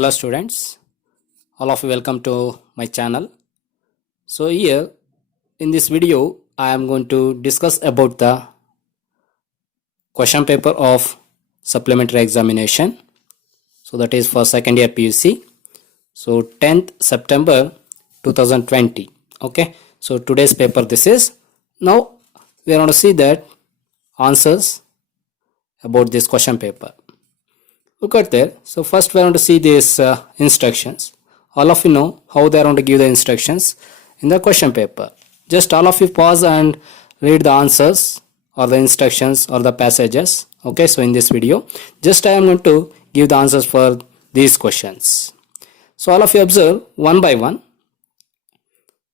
Hello students, all of you welcome to my channel. So here in this video I am going to discuss about the question paper of supplementary examination. So that is for second year PUC. So 10th September 2020. Okay, so today's paper this is. Now we are going to see that answers about this question paper. Look at there. So first we are going to see these instructions. All of you know how they are going to give the instructions in the question paper. Just all of you pause and read the answers or the instructions or the passages. Okay, so in this video just I am going to give the answers for these questions. So all of you observe one by one.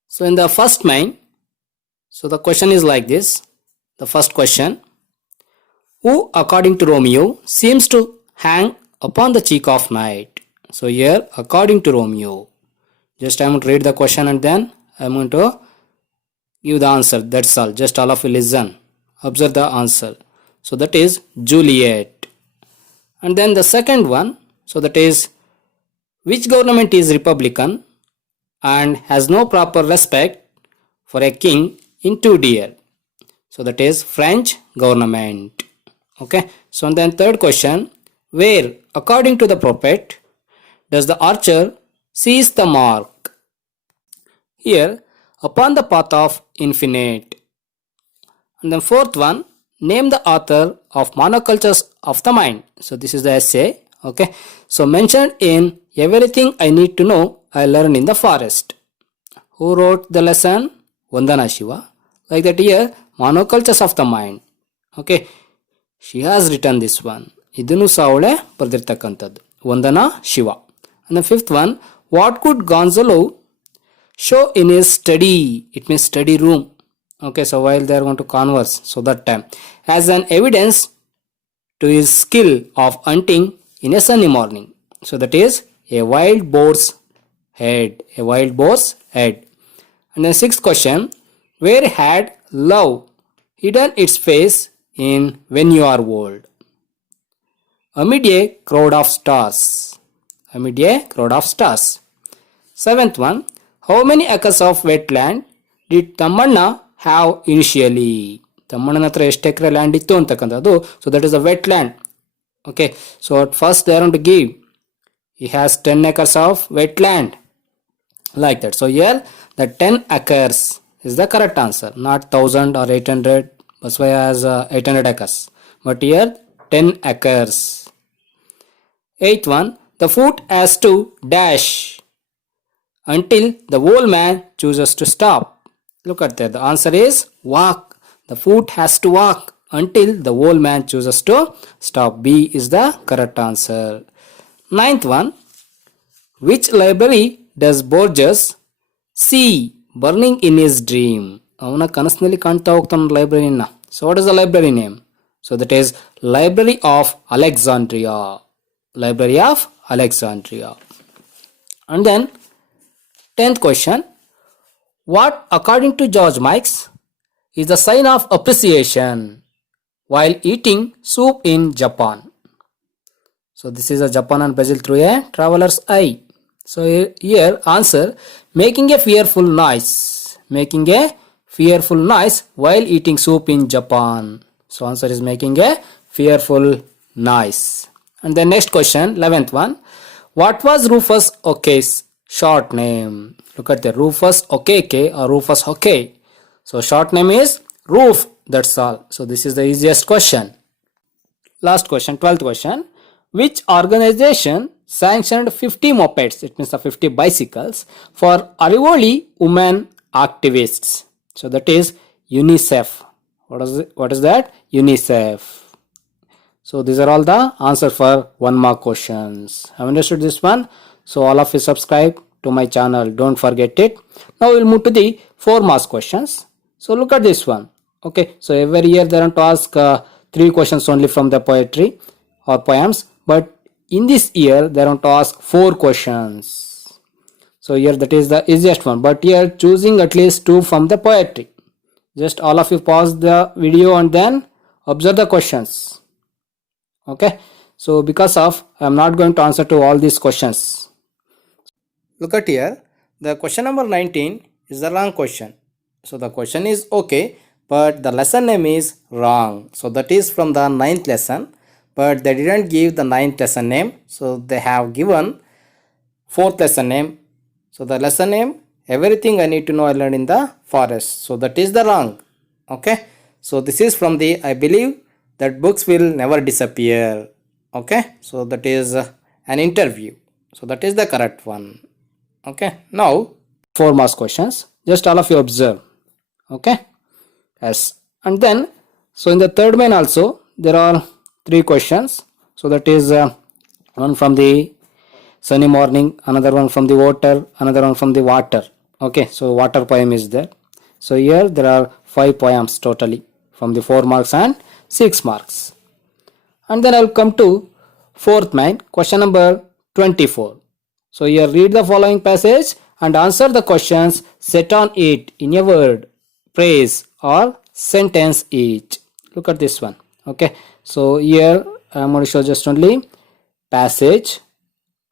So in the first main, so the question is like this. The first question: who according to Romeo seems to hang upon the cheek of night? So here according to Romeo, just I am going to read the question and then I am going to give the answer. That's all. Just all of you listen, observe the answer. So that is Juliet. And then the second one, so that is, which government is Republican and has no proper respect for a king in 2 So that is French government. Okay, so and then third question: where according to the prophet does the archer seize the mark? Here upon the path of infinite. And then fourth one: name the author of Monocultures of the Mind. So this is the essay. Okay, so mentioned in Everything I Need to Know I Learned in the Forest. Who wrote the lesson? Vandana Shiva. Like that here, Monocultures of the Mind. Okay, she has written this one. ಇದನ್ನು ಸಹ ಅವಳೇ ಬರೆದಿರ್ತಕ್ಕಂಥದ್ದು, ವಂದನಾ Shiva. And the fifth one: what could Gonzalo show in his study? It means study room. Okay, so while they are going to converse, so that time, as an evidence to his skill of hunting in a sunny morning. So that is a wild boar's head. A wild boar's head. And the sixth question: where had love hidden its face in When You Are Old? Amid a crowd of stars. Amid a crowd of stars. Seventh one: how many acres of wetland did Tammanna have initially? ತಮ್ಮಣ್ಣನ ಹತ್ರ ಎಷ್ಟು ಎಕರೆ land ಇತ್ತು ಅಂತಕ್ಕಂಥದ್ದು. So that is a wet land. Okay, so at first they are to give he has 10 acres of wetland, like that. So here the 10 acres is the correct answer, not 1000 or 800. Baswaya has 800 acres, but here 10 acres. Eighth one: the foot has to dash until the old man chooses to stop. Look at that. The answer is walk. The foot has to walk until the old man chooses to stop. B is the correct answer. Ninth one: which library does Borges see burning in his dream? ಅವನ ಕನಸಿನಲ್ಲಿ ಕಾಣ್ತಾ ಹೋಗ್ತಾನೆ ಲೈಬ್ರರಿನ. So what is the library name? So that is Library of Alexandria. Library of Alexandria. And then 10th question: what according to George Mikes is the sign of appreciation while eating soup in Japan? So this is a Japan and Brazil through a traveler's eye. So here answer: making a fearful noise. Making a fearful noise while eating soup in Japan. So answer is making a fearful noise. And the next question, 11th one: what was Rufus Okay's short name? Look at the Rufus Okeke or Rufus Okey. So short name is Roof. That's all. So this is the easiest question. Last question, 12th question: which organization sanctioned 50 mopeds, it means the 50 bicycles, for Arivoli women activists? So that is UNICEF. What is that? UNICEF. So these are all the answers for 1 mark questions. Have understood this one? So all of you subscribe to my channel. Don't forget it. Now we'll move to the 4 marks questions. So look at this one. Okay, so every year they want to ask 3 questions only from the poetry or poems, but in this year they want to ask 4 questions. So here that is the easiest one, but here choosing at least 2 from the poetry. Just all of you pause the video and then observe the questions. Okay, So because of I am not going to answer to all these questions. Look at here, the question number 19 is the wrong question. So the question is okay, but the lesson name is wrong. So that is from the 9th lesson, but they didn't give the 9th lesson name. So they have given 4th lesson name. So the lesson name, everything I need to know I learned in the forest. So that is the wrong. Okay. So this is from the I believe that books will never disappear. Okay. So that is an interview. So that is the correct one. Okay. Now 4 marks questions. Just all of you observe. Okay. Yes. And then so in the third main also there are 3 questions. So that is one from the sunny morning, another one from the water, another one from the water. Okay, so water poem is there. So here there are 5 poems totally from the 4 marks and 6 marks. And then I will come to 4th main, question number 24. So here read the following passage and answer the questions set on it in a word, phrase or sentence each. Look at this one. Okay, so here I am going to show just only passage.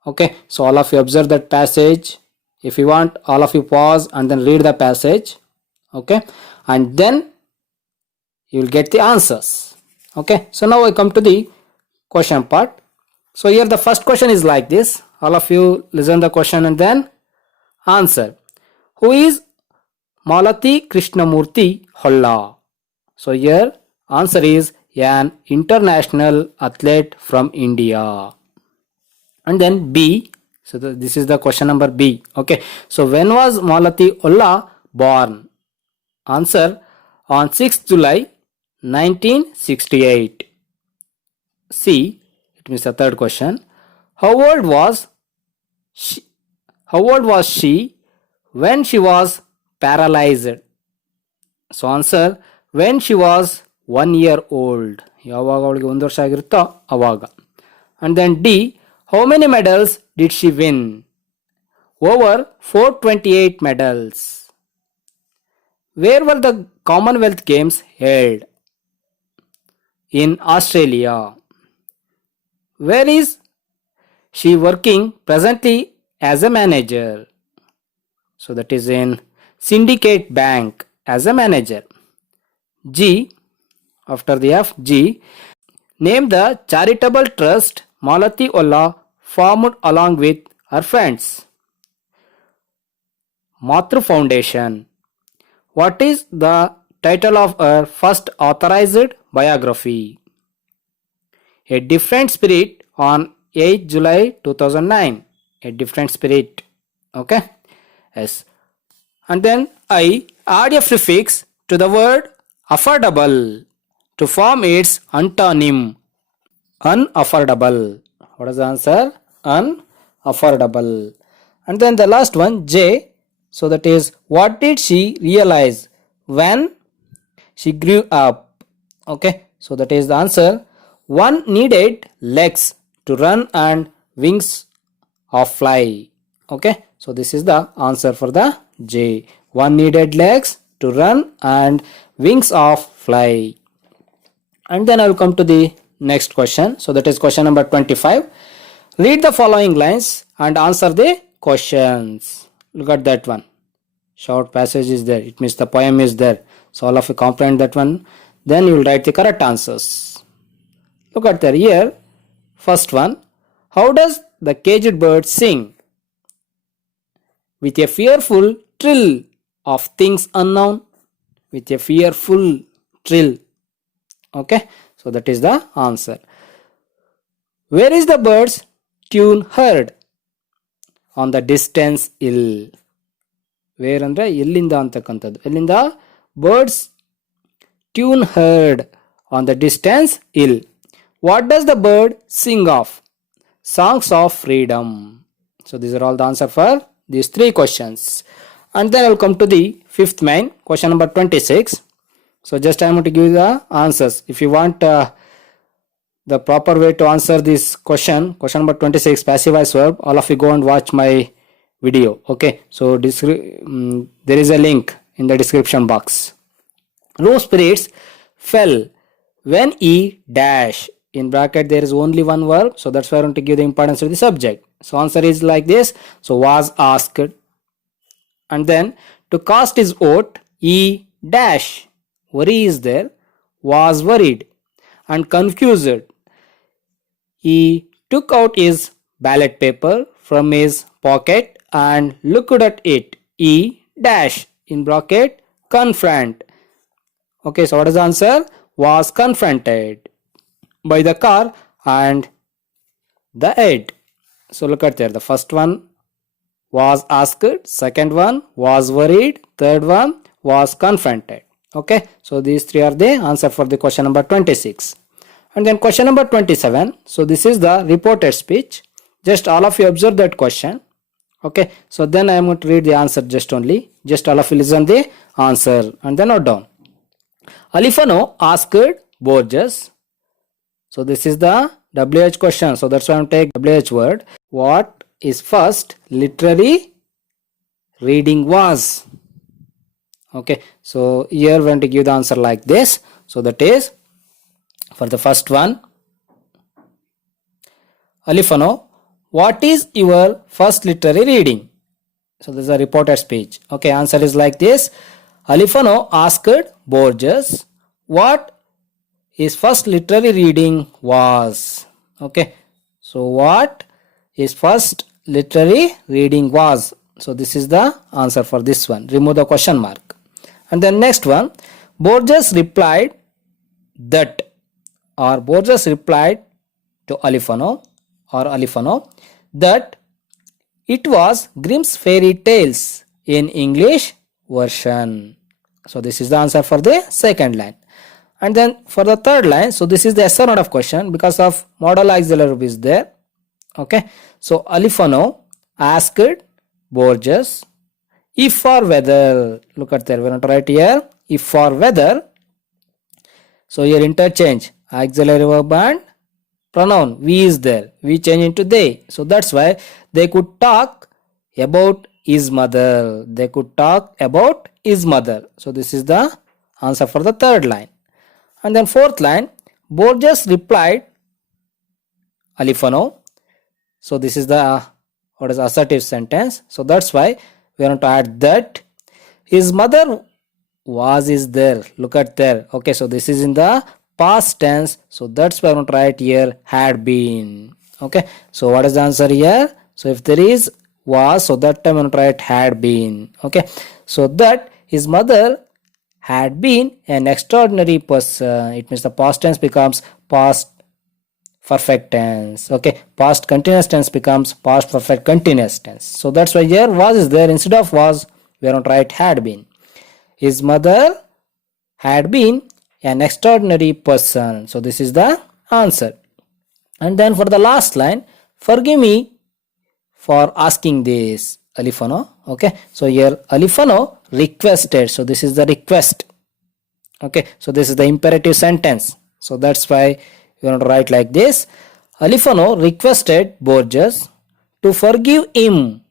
Okay, so all of you observe that passage. If you want, all of you pause and then read the passage. Okay, and then you will get the answers. Okay, so now I come to the question part. So here the first question is like this. All of you listen the question and then answer. Who is Malati Krishnamurti Holla? So here answer is an international athlete from India. And then B, so this is the question number B. Okay, so when was Malati Holla born? Answer, on 6th July 1968. C, it means the third question. How old was she when she was paralyzed? So answer, when she was 1 year old. ಯಾವಾಗ ಅವಳಿಗೆ 1 ವರ್ಷ ಆಗಿರುತ್ತೋ ಅವಾಗ. And then D, how many medals did she win? Over 428 medals. Where were the Commonwealth Games held? In Australia. Where is she working presently as a manager? So that is in Syndicate Bank as a manager. G, after the F, G, name the charitable trust Malati Holla formed along with her friends. Matru Foundation. What is the title of her first authorized biography? A Different Spirit on 8 July 2009. A Different Spirit. Okay. Yes. And then I add a prefix to the word affordable to form its antonym. Unaffordable. What is the answer? Unaffordable. And then the last one, J. So that is, what did she realize when she grew up? Okay, so that is the answer. One needed legs to run and wings of fly. Okay, so this is the answer for the J. One needed legs to run and wings of fly. And then I will come to the next question. So that is question number 25. Read the following lines and answer the questions. Look at that one. Short passage is there. It means the poem is there. So all of you comprehend that one. Then you will write the correct answers. Look at there. Here, first one. How does the caged bird sing? With a fearful trill of things unknown. With a fearful trill. Okay. So that is the answer. Where is the bird's tune heard? On the distance hill. Where andre ellinda antakantadu. Ellinda birds tune heard on the distance hill. What does the bird sing of? Songs of freedom. So these are all the answer for these 3 questions. And then I will come to the 5th main, question number 26. So just I am going to give you the answers. If you want the proper way to answer this question number 26, passive voice verb, all of you go and watch my video. Okay, so there is a link in the description box. Low spirits fell when he dash in bracket there is only one verb, so that's why I want to give the importance to the subject. So answer is like this. So was asked, and then to cast his vote, he dash, worry is there, was worried and confused. He took out his ballot paper from his pocket and looked at it. He dash, in bracket, confront. Okay, so what is the answer? Was confronted by the car and the head. So look at there. The first one was asked, second one was worried, third one was confronted. Okay, so these three are the answer for the question number 26. And then question number 27. So this is the reported speech. Just all of you observe that question. Okay, so then I am going to read the answer just only. Just all of you listen the answer and then note down. Alifano asked Borges. So this is the WH question. So that's why I am take WH word. What is first literary reading was? Okay, so here we are going to give the answer like this. So that is for the first one. Alifano, what is your first literary reading? So this is a reported speech. Okay, answer is like this. Alifano asked Borges what his first literary reading was. Okay, so what his first literary reading was. So this is the answer for this one. Remove the question mark. And then next one, Borges replied that, or Borges replied to Alifano that it was Grimm's fairy tales in English version. So this is the answer for the second line. And then for the third line, so this is the yes or not of question because of modal auxiliary verb is there. Okay, so Alifano asked Borges if or whether, look at there, we're going to write here if or whether. So here interchange auxiliary verb and pronoun we is there, we change into they. So that's why they could talk about his mother. They could talk about his mother. So this is the answer for the third line. And then fourth line, Borges replied Alifano. So this is the what is assertive sentence. So that's why we want to add that his mother was is there. Look at there. Okay, so this is in the past tense. So that's why I want to write here had been. Okay, so what is the answer here? So if there is was, so that time I want to write had been. Okay, so that his mother had been an extraordinary person. It means the past tense becomes past perfect tense. Okay, past continuous tense becomes past perfect continuous tense. So that's why here was is there. Instead of was, we are going to write had been. His mother had been an extraordinary person. So this is the answer. And then for the last line, forgive me for asking this, Alifano. Okay, so here Alifano requested. So this is the request. Okay, so this is the imperative sentence. So that's why we want to write like this. Alifano requested Borges to forgive him.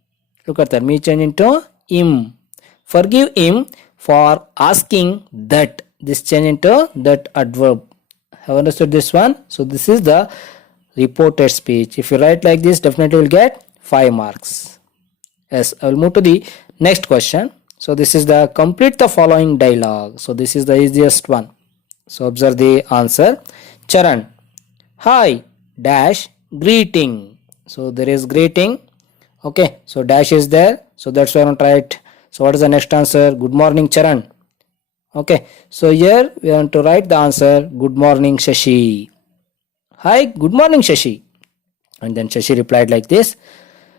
Look at that, me change into him. Forgive him for asking that. This change into that adverb. Have understood this one? So this is the reported speech. If you write like this, definitely will get 5 marks. Yes, I will move to the next question. So this is the complete the following dialogue. So this is the easiest one. So observe the answer. Charan, hi, dash, greeting. So there is greeting. Okay, so dash is there. So that's why I want to write. So what is the next answer? Good morning, Charan. Okay, so here we want to write the answer. Good morning, Shashi. Hi, good morning, Shashi. And then Shashi replied like this.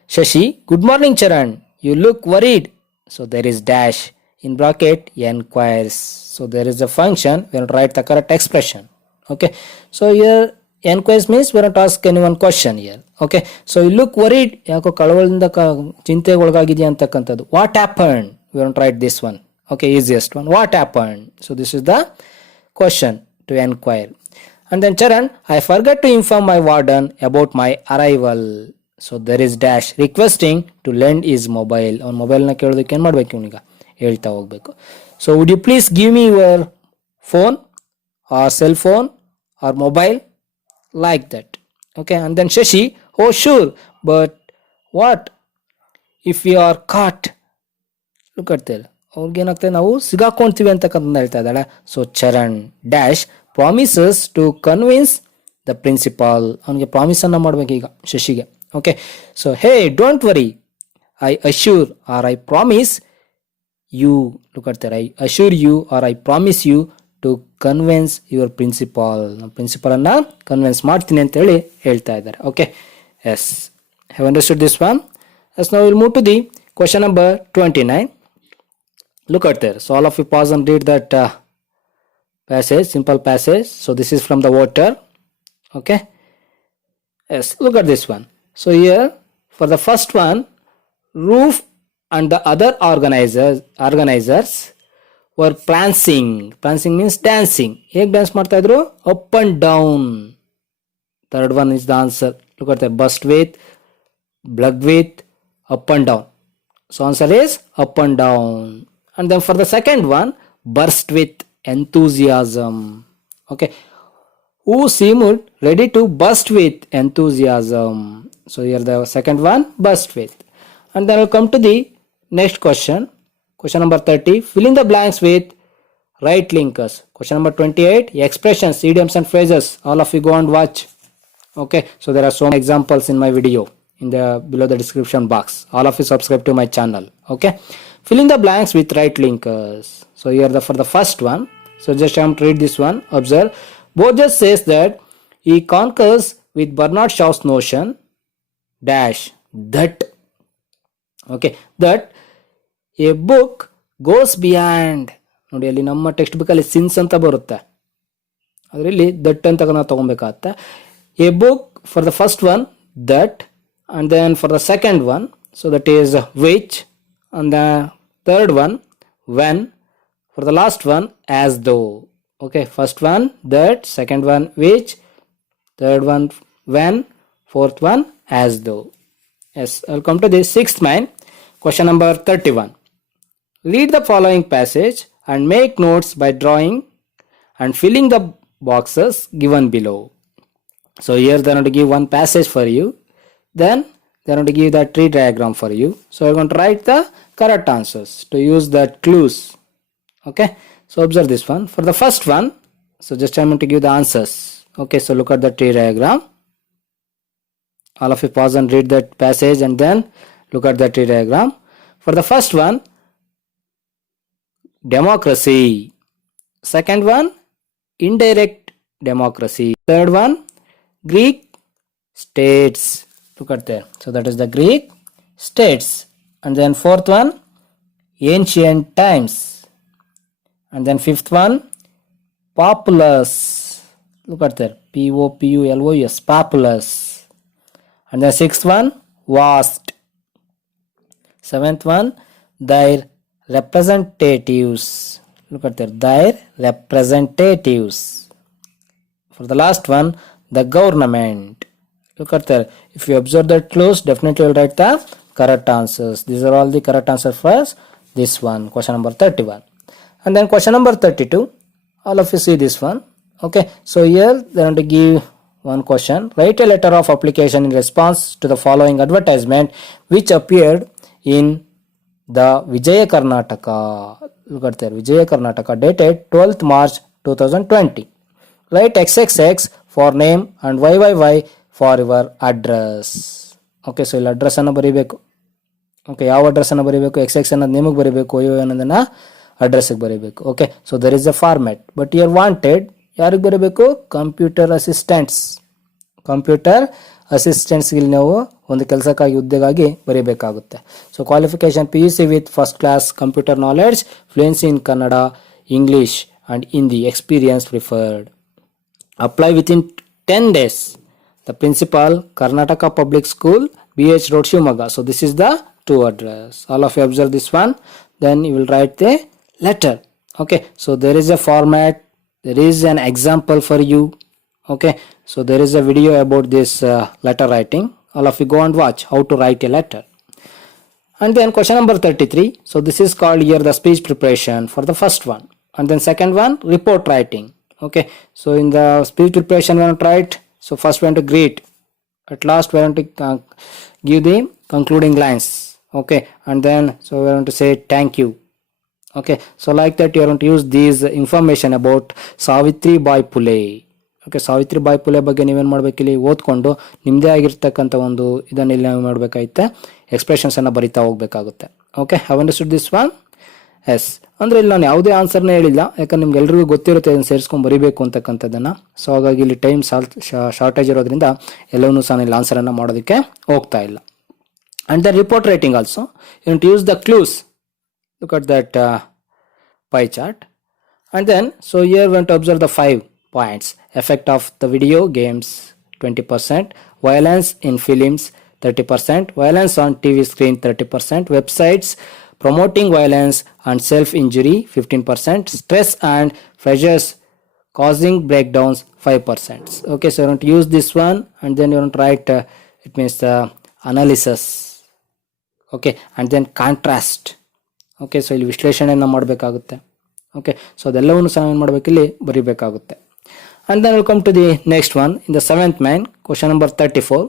Shashi, good morning, Charan. You look worried. So there is dash in bracket enquires. So there is a function. We want to write the correct expression. Okay, so here enquires means we want to ask anyone question here. Okay, so you look worried. ಯಾಕೋ ಕಳವಳದಿಂದ ಚಿಂತೆಗೆ ಒಳಗಾಗಿದೆಯಾ ಅಂತಕ್ಕಂಥದ್ದು. What happened? We want to write this one. Okay, easiest one. What happened? So this is the question to enquire. And then Charan, I forgot to inform my warden about my arrival. So there is dash requesting to lend his mobile. On mobile na ಕೇಳೋದಕ್ಕೆ ಏನು ಮಾಡಬೇಕು ಇವನಿಗ ಹೇಳ್ತಾ ಹೋಗಬೇಕು. So would you please give me your phone or cell phone or mobile? like that. Okay, and then Shashi, oh sure, but what if we are caught? Look at there. ಅವ್ರಿಗೆ ಏನಾಗ್ತದೆ, ನಾವು ಸಿಗಾಕೊಂತೀವಿ ಅಂತಕ್ಕಂಥ ಹೇಳ್ತಾ ಇದ್ದಾಳೆ. So Charan dash promises to convince the principal. ಅವನಿಗೆ promise ಅನ್ನ ಮಾಡ್ಬೇಕು ಈಗ ಶಶಿಗೆ. Okay, so hey don't worry, I assure or I promise you. Look at there, I assure you or I promise you to convince your principal. Principal ಅನ್ನ convince ಮಾಡ್ತೀನಿ ಅಂತ ಹೇಳಿ ಹೇಳ್ತಾ ಇದ್ದಾರೆ. Okay, yes, have understood this one. Yes, ನಾವು will move to the question number 29. Look at there. So all of you pause and read that passage, simple passage. So this is from the water. Okay. Yes, look at this one. So here for the first one, Roof and the other organizers were prancing. Prancing means dancing. Ek dance ಮಾಡ್ತಾ ಇದ್ರು? Up and down. Third one is the answer. Look at that. Bust with, blug with, up and down. So answer is up and down. And then for the second one, burst with enthusiasm. Okay, who seemed ready to burst with enthusiasm. So here the second one, burst with. And then we'll come to the next question. Question number 30, fill in the blanks with right linkers. Question number 28, expressions, idioms and phrases. All of you go and watch. Okay, so there are so many examples in my video in the below the description box. All of you subscribe to my channel. Okay, fill in the blanks with right linkers. So here for the first one, so just I am to read this one. Observe, Borges says that he concurs with Bernard Shaw's notion dash that, okay, that a book goes beyond. ನೋಡಿ ಅಲ್ಲಿ ನಮ್ಮ text book ಅಲ್ಲಿ since ಅಂತ ಬರುತ್ತೆ, ಅದರಲ್ಲಿ that ಅಂತ ನಾವು ತಗೊಬೇಕಾಗತ್ತೆ. A book for the first one that, and then for the second one, so that is which, and the third one when, for the last one as though. Okay, first one that, second one which, third one when, fourth one as though. Yes, I'll come to the sixth line. Question number 31, read the following passage and make notes by drawing and filling the boxes given below. So here they are going to give one passage for you, then they are going to give that tree diagram for you. So you are going to write the correct answers to use that clues. Okay, so observe this one. For the first one, so just I am going to give the answers. Okay, so look at the tree diagram. All of you pause and read that passage and then look at the tree diagram. For the first one, democracy. Second one, indirect democracy. Third one, Greek states. Look at there. So that is the Greek states. And then fourth one, ancient times. And then fifth one, populous. Look at there. Populous. Populous. And then sixth one, vast. Seventh one, their representatives. Look at there. Their representatives. For the last one, the government. Look at there. If you observe that close, definitely you will write the correct answers. These are all the correct answers for this one, question number 31. And then question number 32, all of you see this one. Okay, so here they are going to give one question. Write a letter of application in response to the following advertisement which appeared in the Vijaya Karnataka. Look at there, Vijaya Karnataka, dated 12th March 2020. Write XXX for name and YYY for your address. Okay, so ಇಲ್ಲಿ address ಅನ್ನು ಬರೀಬೇಕು. Okay, ಯಾವ address ಅನ್ನು ಬರೀಬೇಕು? XX ಅನ್ನೋದು ನೇಮಿಗೆ ಬರೀಬೇಕು, YY ಅನ್ನೋದನ್ನ ಅಡ್ರೆಸ್ಗೆ ಬರೀಬೇಕು. Okay, so there is a format, but you are wanted ಯಾರಿಗೆ ಬರೀಬೇಕು? Computer assistants. ಕಂಪ್ಯೂಟರ್ ಅಸಿಸ್ಟೆಂಟ್ಸ್ಗೆ ಇಲ್ಲಿ ನಾವು ಒಂದು ಕೆಲಸಕ್ಕಾಗಿ ಹುದ್ದೆಗಾಗಿ ಬರೀಬೇಕಾಗುತ್ತೆ. So qualification PUC with first class computer knowledge, fluency in Kannada, English and Hindi, experience preferred. Apply within 10 days. The principal, Karnataka Public School, BH Road, Shivamogga. So this is the true address. All of you observe this one. Then you will write the letter. Okay, so there is a format, there is an example for you. Okay, so there is a video about this letter writing. All of you go and watch how to write a letter. And then question number 33. So this is called here the speech preparation for the first one. And then second one, report writing. Okay, so in the speech preparation we want to write So first we want to greet. At last we want to give the concluding lines. Okay, and then so we want to say thank you. Okay, so like that you are going to use these information about Savitri Bai Phule. Okay, Savitribai Phule ಬಗ್ಗೆ ನೀವೇನು ಮಾಡಬೇಕು, ಇಲ್ಲಿ ಓದ್ಕೊಂಡು ನಿಮ್ಮದೇ ಆಗಿರ್ತಕ್ಕಂಥ ಒಂದು ಇದನ್ನು ಇಲ್ಲಿ ನಾವು ಮಾಡಬೇಕಾಗುತ್ತೆ, ಎಕ್ಸ್ಪ್ರೆಷನ್ಸನ್ನು ಬರಿತಾ ಹೋಗಬೇಕಾಗುತ್ತೆ. Okay, have understood this one? Yes. ಅಂದರೆ ಇಲ್ಲಿ ನಾನು ಯಾವುದೇ ಆನ್ಸರ್ನೇ ಹೇಳಿಲ್ಲ, ಯಾಕಂದ್ರೆ ನಿಮ್ಗೆ ಎಲ್ರಿಗೂ ಗೊತ್ತಿರುತ್ತೆ ಇದನ್ನು ಸೇರಿಸ್ಕೊಂಡು ಬರೀಬೇಕು ಅಂತಕ್ಕಂಥದ್ದನ್ನು. ಸೊ ಹಾಗಾಗಿ ಇಲ್ಲಿ ಟೈಮ್ ಶಾರ್ಟೇಜ್ ಇರೋದ್ರಿಂದ ಎಲ್ಲವನ್ನೂ ಸಹ ಇಲ್ಲಿ ಆನ್ಸರನ್ನು ಮಾಡೋದಕ್ಕೆ ಹೋಗ್ತಾ ಇಲ್ಲ. And the report writing also you to use the clues. Look at that pie chart. And then so here we want to observe the 5 points. Effect of the video games 20%, violence in films 30%, violence on TV screen 30%, websites promoting violence and self-injury 15%, stress and pressures causing breakdowns 5%. Okay, so you want to use this one, and then you want to write it means analysis. Okay, and then contrast. Okay, so ಇಲ್ಲಿ ವಿಶ್ಲೇಷಣೆಯನ್ನು ಮಾಡಬೇಕಾಗುತ್ತೆ. Okay, so ಅದೆಲ್ಲವನ್ನು ಸಹ ಏನು ಮಾಡಬೇಕು, ಇಲ್ಲಿ ಬರೀಬೇಕಾಗುತ್ತೆ. And then will come to the next one. In the 7th main, question number 34.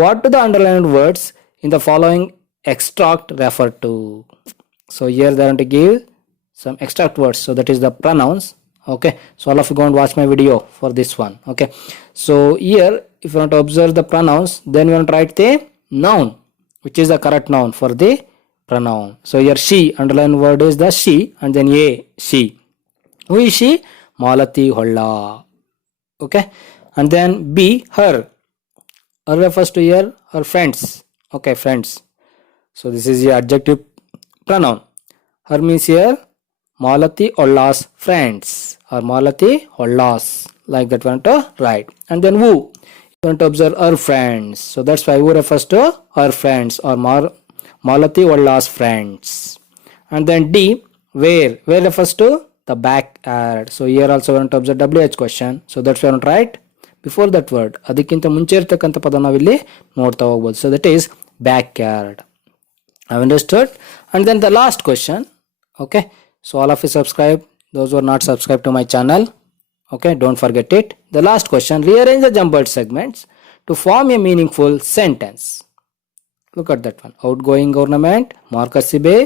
What do the underlined words in the following extract refer to? So here they are going to give some extract words. So that is the pronouns. Okay, so all of you go and watch my video for this one. Okay, so here if you want to observe the pronouns, then you want to write the noun, which is the correct noun for the pronoun. So here she, underline word is the she, and then a, she. Who is she? Malati Holla. Okay, and then b, her. Her refers to here her friends. Okay, friends. So this is the adjective pronoun. Her means here Malati Holla's friends, or Malati Holla's, like that one to write. And then who, you want to observe her friends. So that's why who refers to her friends, or Malati Holla's friends. And then D, where refers to the backyard. So here also we want to observe WH question. So that's why I want to write before that word. ಅದಕ್ಕಿಂತ ಮುಂಚೆ ಇರತಕ್ಕಂಥ ಪದ ನಾವಿಲ್ಲಿ ನೋಡ್ತಾ ಹೋಗ್ಬೋದು. So that is backyard. I've understood. And then the last question. Okay, so all of you subscribe. Those who are not subscribed to my channel, okay, don't forget it. The last question, rearrange the jumbled segments to form a meaningful sentence. Look at that one. Outgoing government, Marcus Ibe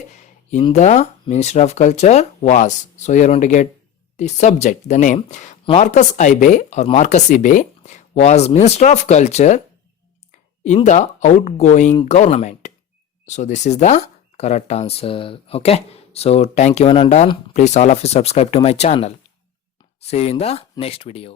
in the Ministry of Culture was. So you want to get the subject, the name. Marcus Ibe or Marcus Ibe was Minister of Culture in the outgoing government. So this is the correct answer. Okay, so thank you and done. Please all of you subscribe to my channel. See you in the next video.